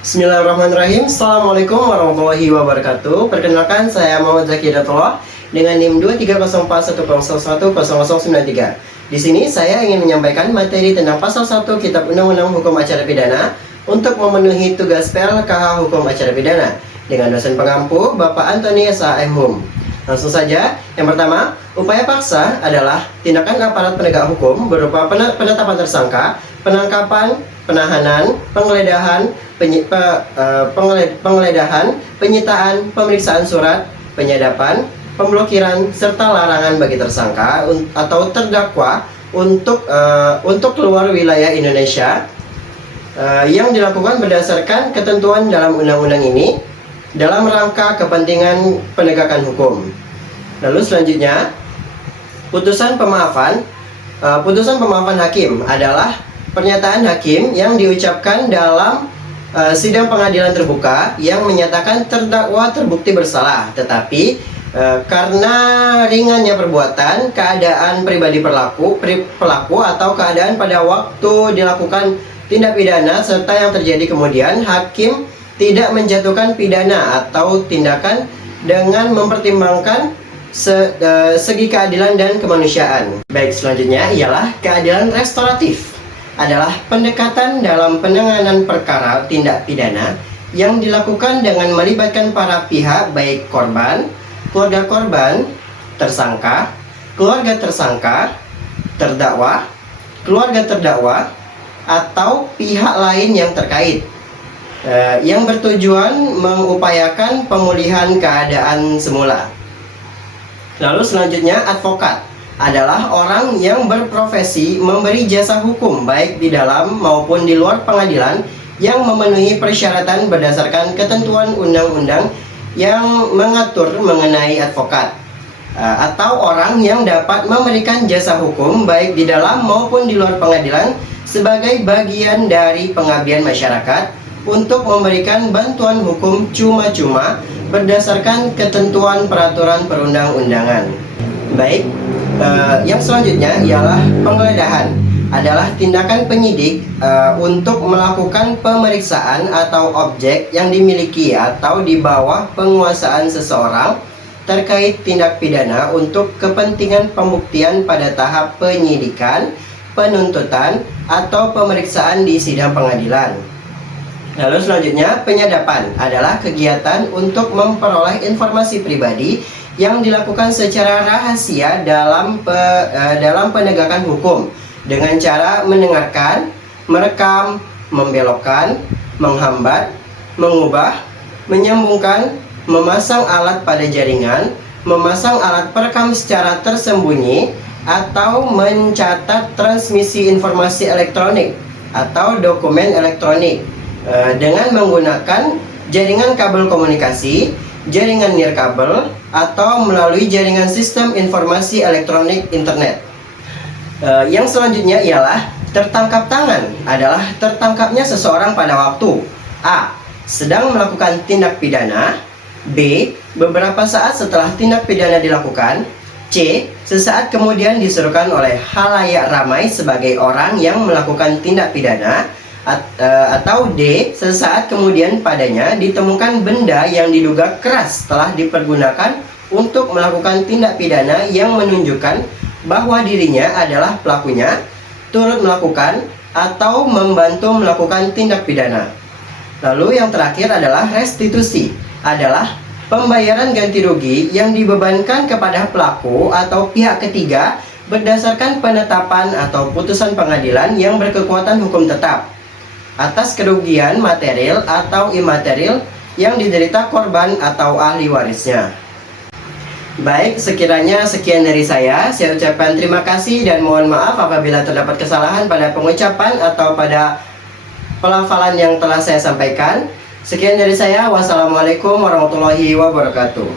Bismillahirrahmanirrahim. Assalamualaikum warahmatullahi wabarakatuh. Perkenalkan, saya Muhammad Zaki Datullah dengan NIM 23041010093. Di sini saya ingin menyampaikan materi tentang pasal 1 Kitab Undang-Undang Hukum Acara Pidana untuk memenuhi tugas PLKH Hukum Acara Pidana dengan dosen pengampu Bapak Antoni S.A.M. Hum. Langsung saja, yang pertama, upaya paksa adalah tindakan aparat penegak hukum berupa penetapan tersangka, penangkapan, penahanan, penggeledahan, penyitaan, pemeriksaan surat, penyadapan, pemblokiran, serta larangan bagi tersangka atau terdakwa untuk keluar wilayah Indonesia yang dilakukan berdasarkan ketentuan dalam undang-undang ini dalam rangka kepentingan penegakan hukum. Lalu selanjutnya, putusan pemaafan hakim adalah pernyataan hakim yang diucapkan dalam sidang pengadilan terbuka yang menyatakan terdakwa terbukti bersalah, tetapi karena ringannya perbuatan, keadaan pribadi pelaku atau keadaan pada waktu dilakukan tindak pidana serta yang terjadi kemudian, hakim tidak menjatuhkan pidana atau tindakan dengan mempertimbangkan segi keadilan dan kemanusiaan. Baik, selanjutnya ialah keadilan restoratif. Adalah pendekatan dalam penanganan perkara tindak pidana yang dilakukan dengan melibatkan para pihak, baik korban, keluarga korban, tersangka, keluarga tersangka, terdakwa, keluarga terdakwa, atau pihak lain yang terkait, yang bertujuan mengupayakan pemulihan keadaan semula. Lalu selanjutnya, advokat adalah orang yang berprofesi memberi jasa hukum baik di dalam maupun di luar pengadilan yang memenuhi persyaratan berdasarkan ketentuan undang-undang yang mengatur mengenai advokat, atau orang yang dapat memberikan jasa hukum baik di dalam maupun di luar pengadilan sebagai bagian dari pengabdian masyarakat untuk memberikan bantuan hukum cuma-cuma berdasarkan ketentuan peraturan perundang-undangan. Baik, yang selanjutnya ialah penggeledahan. Adalah tindakan penyidik untuk melakukan pemeriksaan atau objek yang dimiliki atau di bawah penguasaan seseorang terkait tindak pidana untuk kepentingan pembuktian pada tahap penyidikan, penuntutan, atau pemeriksaan di sidang pengadilan. Lalu selanjutnya, penyadapan adalah kegiatan untuk memperoleh informasi pribadi yang dilakukan secara rahasia dalam penegakan hukum dengan cara mendengarkan, merekam, membelokkan, menghambat, mengubah, menyambungkan, memasang alat pada jaringan, memasang alat perekam secara tersembunyi, atau mencatat transmisi informasi elektronik atau dokumen elektronik dengan menggunakan jaringan kabel komunikasi, jaringan nirkabel, atau melalui jaringan sistem informasi elektronik internet. Yang selanjutnya ialah tertangkap tangan. Adalah tertangkapnya seseorang pada waktu A. Sedang melakukan tindak pidana, B. Beberapa saat setelah tindak pidana dilakukan, C. Sesaat kemudian diserukan oleh khalayak ramai sebagai orang yang melakukan tindak pidana, atau D. Sesaat kemudian padanya ditemukan benda yang diduga keras telah dipergunakan untuk melakukan tindak pidana yang menunjukkan bahwa dirinya adalah pelakunya, turut melakukan atau membantu melakukan tindak pidana. Lalu yang terakhir adalah restitusi. Adalah pembayaran ganti rugi yang dibebankan kepada pelaku atau pihak ketiga berdasarkan penetapan atau putusan pengadilan yang berkekuatan hukum tetap atas kerugian material atau imaterial yang diderita korban atau ahli warisnya. Baik, sekiranya sekian dari saya ucapkan terima kasih dan mohon maaf apabila terdapat kesalahan pada pengucapan atau pada pelafalan yang telah saya sampaikan. Sekian dari saya, wassalamualaikum warahmatullahi wabarakatuh.